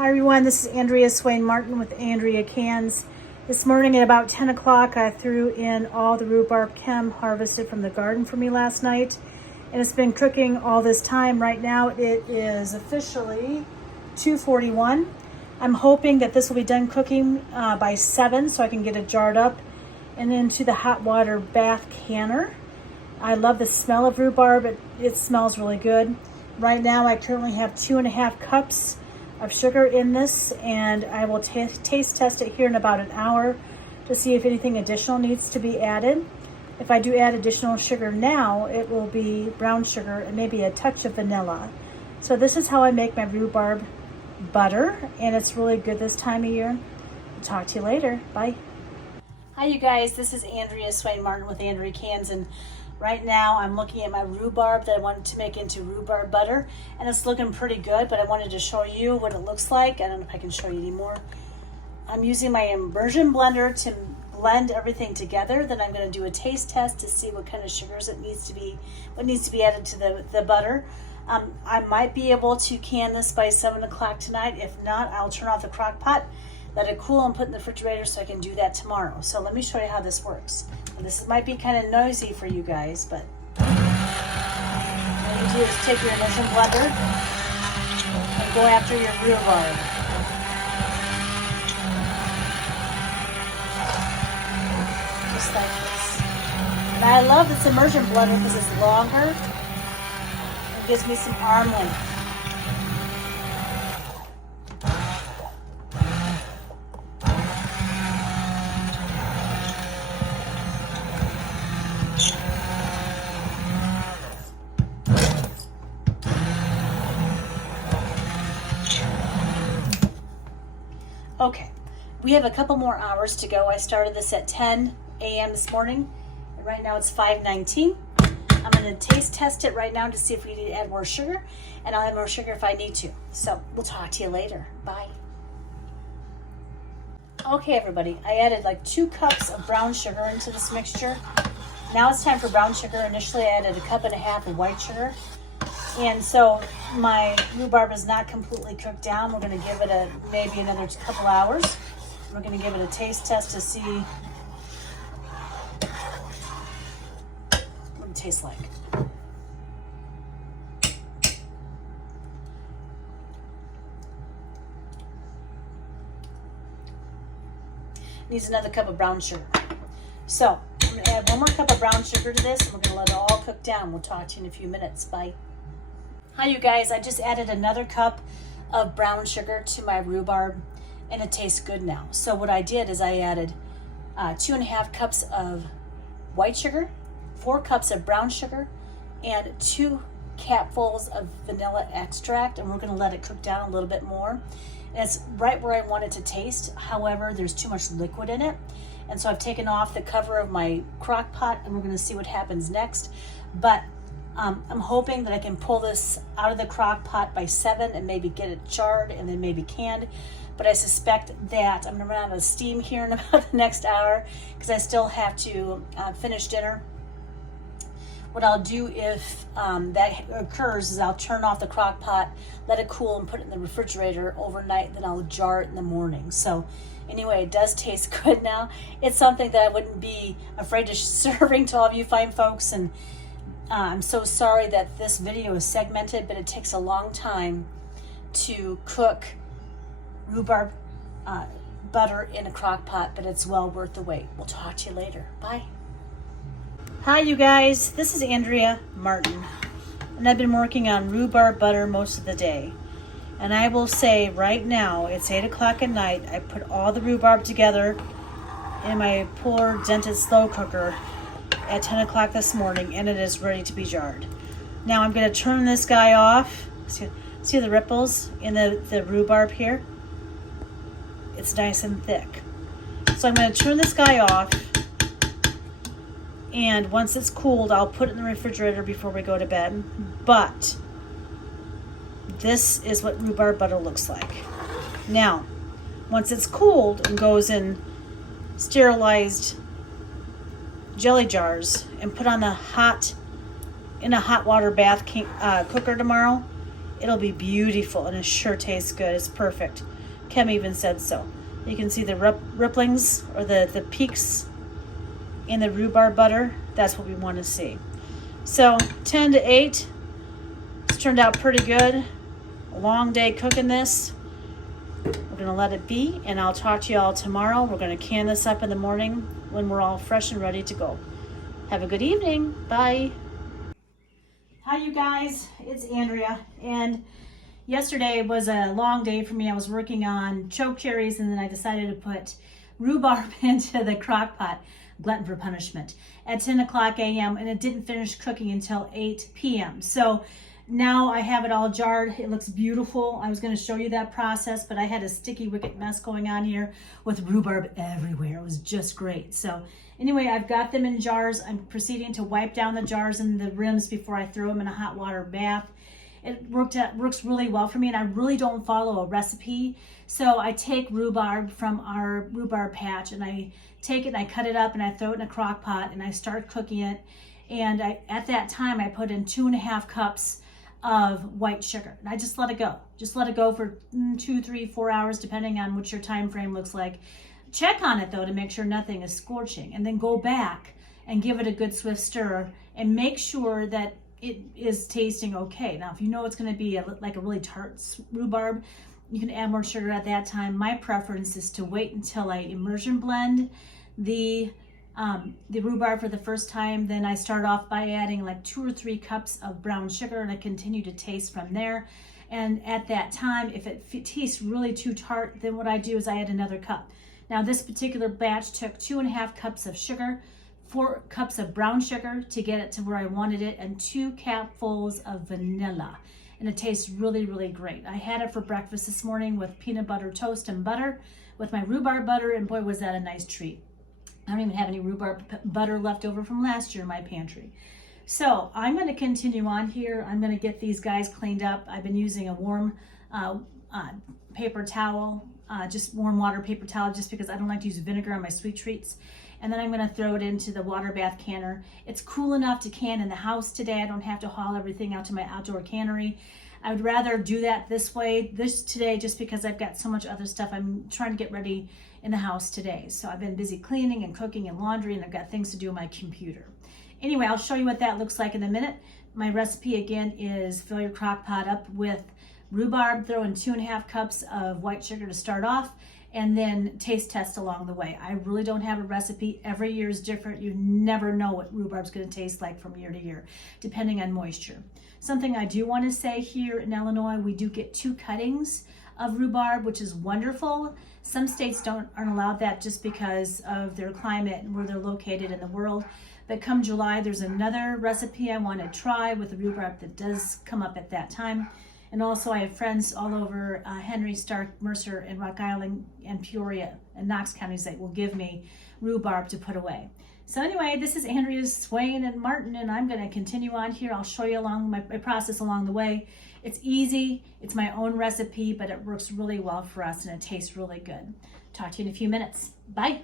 Hi everyone, this is Andrea Swain Martin with Andrea Cans. This morning at about 10 o'clock I threw in all the rhubarb chem harvested from the garden for me last night. And it's been cooking all this time. Right now it is officially 2:41. I'm hoping that this will be done cooking by 7 so I can get it jarred up and into the hot water bath canner. I love the smell of rhubarb. It smells really good. Right now I currently have 2.5 cups of sugar in this, and I will taste test it here in about an hour to see if anything additional needs to be added. If I do add additional sugar now, it will be brown sugar and maybe a touch of vanilla. So this is how I make my rhubarb butter, and it's really good this time of year. I'll talk to you later. Bye. Hi you guys, this is Andrea Swain Martin with Andrea Cans, and right now I'm looking at my rhubarb that I wanted to make into rhubarb butter, and it's looking pretty good, but I wanted to show you what it looks like. I don't know if I can show you anymore. I'm using my immersion blender to blend everything together. Then I'm going to do a taste test to see what kind of sugars what needs to be added to the butter. I might be able to can this by 7 o'clock tonight. If not, I'll turn off the crock pot, let it cool, and put it in the refrigerator so I can do that tomorrow. So let me show you how this works. And this might be kind of noisy for you guys, but what you do is take your immersion blender and go after your rhubarb. Just like this. And I love this immersion blender because it's longer and gives me some arm length. Okay, we have a couple more hours to go. I started this at 10 a.m. this morning, and right now it's 5:19. I'm going to taste test it right now to see if we need to add more sugar, and I'll add more sugar if I need to. So we'll talk to you later. Bye. Okay, everybody, I added like 2 cups of brown sugar into this mixture. Now it's time for brown sugar. Initially I added 1.5 cups of white sugar. And so my rhubarb is not completely cooked down. We're going to give it maybe another couple hours. We're going to give it a taste test to see what it tastes like. Needs another cup of brown sugar. So I'm going to add 1 more cup of brown sugar to this, and we're going to let it all cook down. We'll talk to you in a few minutes. Bye. Hi you guys, I just added another cup of brown sugar to my rhubarb, and it tastes good now. So what I did is I added 2.5 cups of white sugar, 4 cups of brown sugar, and 2 capfuls of vanilla extract, and we're going to let it cook down a little bit more. And it's right where I want it to taste. However, there's too much liquid in it, and so I've taken off the cover of my crock pot, and we're going to see what happens next. But I'm hoping that I can pull this out of the crock pot by 7 and maybe get it jarred and then maybe canned. But I suspect that I'm going to run out of steam here in about the next hour because I still have to finish dinner. What I'll do if that occurs is I'll turn off the crock pot, let it cool, and put it in the refrigerator overnight. Then I'll jar it in the morning. So anyway, it does taste good now. It's something that I wouldn't be afraid of serving to all of you fine folks. And I'm so sorry that this video is segmented, but it takes a long time to cook rhubarb butter in a crock pot, but it's well worth the wait. We'll talk to you later. Bye. Hi you guys, this is Andrea Martin, and I've been working on rhubarb butter most of the day. And I will say right now, it's 8 o'clock at night. I put all the rhubarb together in my poor dented slow cooker at 10 o'clock this morning, and it is ready to be jarred. Now I'm going to turn this guy off. See the ripples in the rhubarb here? It's nice and thick. So I'm going to turn this guy off, and once it's cooled, I'll put it in the refrigerator before we go to bed. But this is what rhubarb butter looks like. Now, once it's cooled and goes in sterilized jelly jars and put on the hot water bath cooker tomorrow, It'll be beautiful, and it sure tastes good. It's perfect. Kim even said so. You can see the ripplings or the peaks in the rhubarb butter. That's what we want to see. So 10 to 8. It's turned out pretty good. A long day cooking this. We're going to let it be, and I'll talk to you all tomorrow. We're going to can this up in the morning when we're all fresh and ready to go. Have a good evening. Bye. Hi, you guys. It's Andrea, and yesterday was a long day for me. I was working on chokecherries, and then I decided to put rhubarb into the crock pot, glutton for punishment, at 10 o'clock a.m., and it didn't finish cooking until 8 p.m. So now I have it all jarred. It looks beautiful. I was going to show you that process, but I had a sticky wicked mess going on here with rhubarb everywhere. It was just great. So anyway, I've got them in jars. I'm proceeding to wipe down the jars and the rims before I throw them in a hot water bath. It works really well for me, and I really don't follow a recipe. So I take rhubarb from our rhubarb patch, and I take it and I cut it up and I throw it in a crock pot and I start cooking it. And at that time, I put in 2.5 cups of white sugar. And I just let it go. Just let it go for 2, 3, 4 hours, depending on what your time frame looks like. Check on it though to make sure nothing is scorching, and then go back and give it a good swift stir and make sure that it is tasting okay. Now, if you know it's going to be like a really tart rhubarb, you can add more sugar at that time. My preference is to wait until I immersion blend the rhubarb for the first time. Then I start off by adding like 2 or 3 cups of brown sugar, and I continue to taste from there. And at that time, if it tastes really too tart, then what I do is I add another cup. Now, this particular batch took 2.5 cups of sugar, 4 cups of brown sugar to get it to where I wanted it, and 2 capfuls of vanilla. And it tastes really, really great. I had it for breakfast this morning with peanut butter toast and butter with my rhubarb butter, and boy, was that a nice treat. I don't even have any rhubarb butter left over from last year in my pantry. So I'm going to continue on here. I'm going to get these guys cleaned up. I've been using a warm paper towel, just warm water paper towel, just because I don't like to use vinegar on my sweet treats. And then I'm going to throw it into the water bath canner. It's cool enough to can in the house today. I don't have to haul everything out to my outdoor cannery. I would rather do that this way, today, just because I've got so much other stuff I'm trying to get ready in the house today. So I've been busy cleaning and cooking and laundry, and I've got things to do on my computer. Anyway, I'll show you what that looks like in a minute. My recipe again is fill your crock pot up with rhubarb, throw in 2.5 cups of white sugar to start off, and then taste test along the way. I really don't have a recipe. Every year is different. You never know what rhubarb's going to taste like from year to year, depending on moisture. Something I do want to say, here in Illinois, we do get 2 cuttings of rhubarb, which is wonderful. Some states aren't allowed that just because of their climate and where they're located in the world. But come July, there's another recipe I want to try with the rhubarb that does come up at that time. And also I have friends all over Henry, Stark, Mercer, and Rock Island, and Peoria, and Knox counties that will give me rhubarb to put away. So anyway, this is Andrea, Swain, and Martin, and I'm going to continue on here. I'll show you along my process along the way. It's easy. It's my own recipe, but it works really well for us, and it tastes really good. Talk to you in a few minutes. Bye.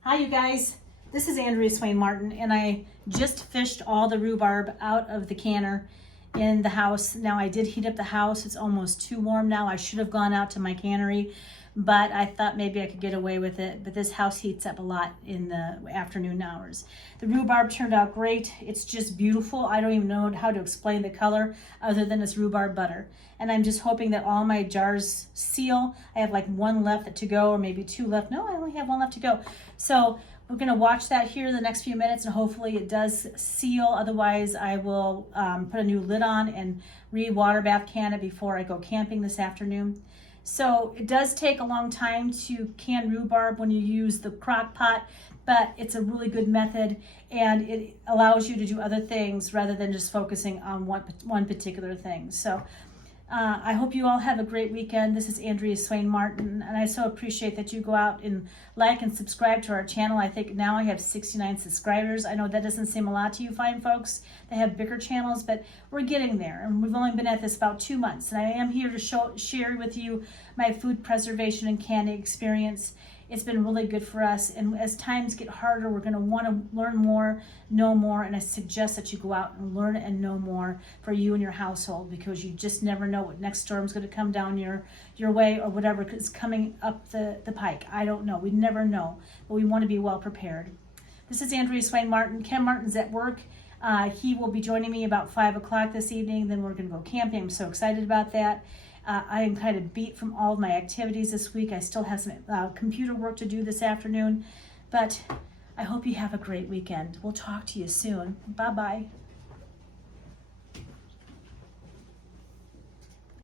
Hi, you guys. This is Andrea Swain Martin, and I just fished all the rhubarb out of the canner in the house. Now, I did heat up the house. It's almost too warm now. I should have gone out to my cannery, but I thought maybe I could get away with it. But this house heats up a lot in the afternoon hours. The rhubarb turned out great. It's just beautiful. I don't even know how to explain the color other than it's rhubarb butter. And I'm just hoping that all my jars seal. I have like 1 left to go, or maybe 2 left. No, I only have 1 left to go. So we're going to watch that here the next few minutes, and hopefully it does seal. Otherwise, I will put a new lid on and re-water bath can it before I go camping this afternoon. So it does take a long time to can rhubarb when you use the crock pot, but it's a really good method, and it allows you to do other things rather than just focusing on one particular thing. So I hope you all have a great weekend. This is Andrea Swain Martin, and I so appreciate that you go out and like and subscribe to our channel. I think now I have 69 subscribers. I know that doesn't seem a lot to you fine folks that have bigger channels, but we're getting there, and we've only been at this about 2 months, and I am here to share with you my food preservation and canning experience. It's been really good for us. And as times get harder, we're going to want to learn more, know more. And I suggest that you go out and learn and know more for you and your household, because you just never know what next storm's going to come down your way, or whatever is coming up the pike. I don't know. We never know. But we want to be well prepared. This is Andrea Swain Martin. Ken Martin's at work. He will be joining me about 5 o'clock this evening. Then we're going to go camping. I'm so excited about that. I am kind of beat from all of my activities this week. I still have some computer work to do this afternoon. But I hope you have a great weekend. We'll talk to you soon. Bye-bye.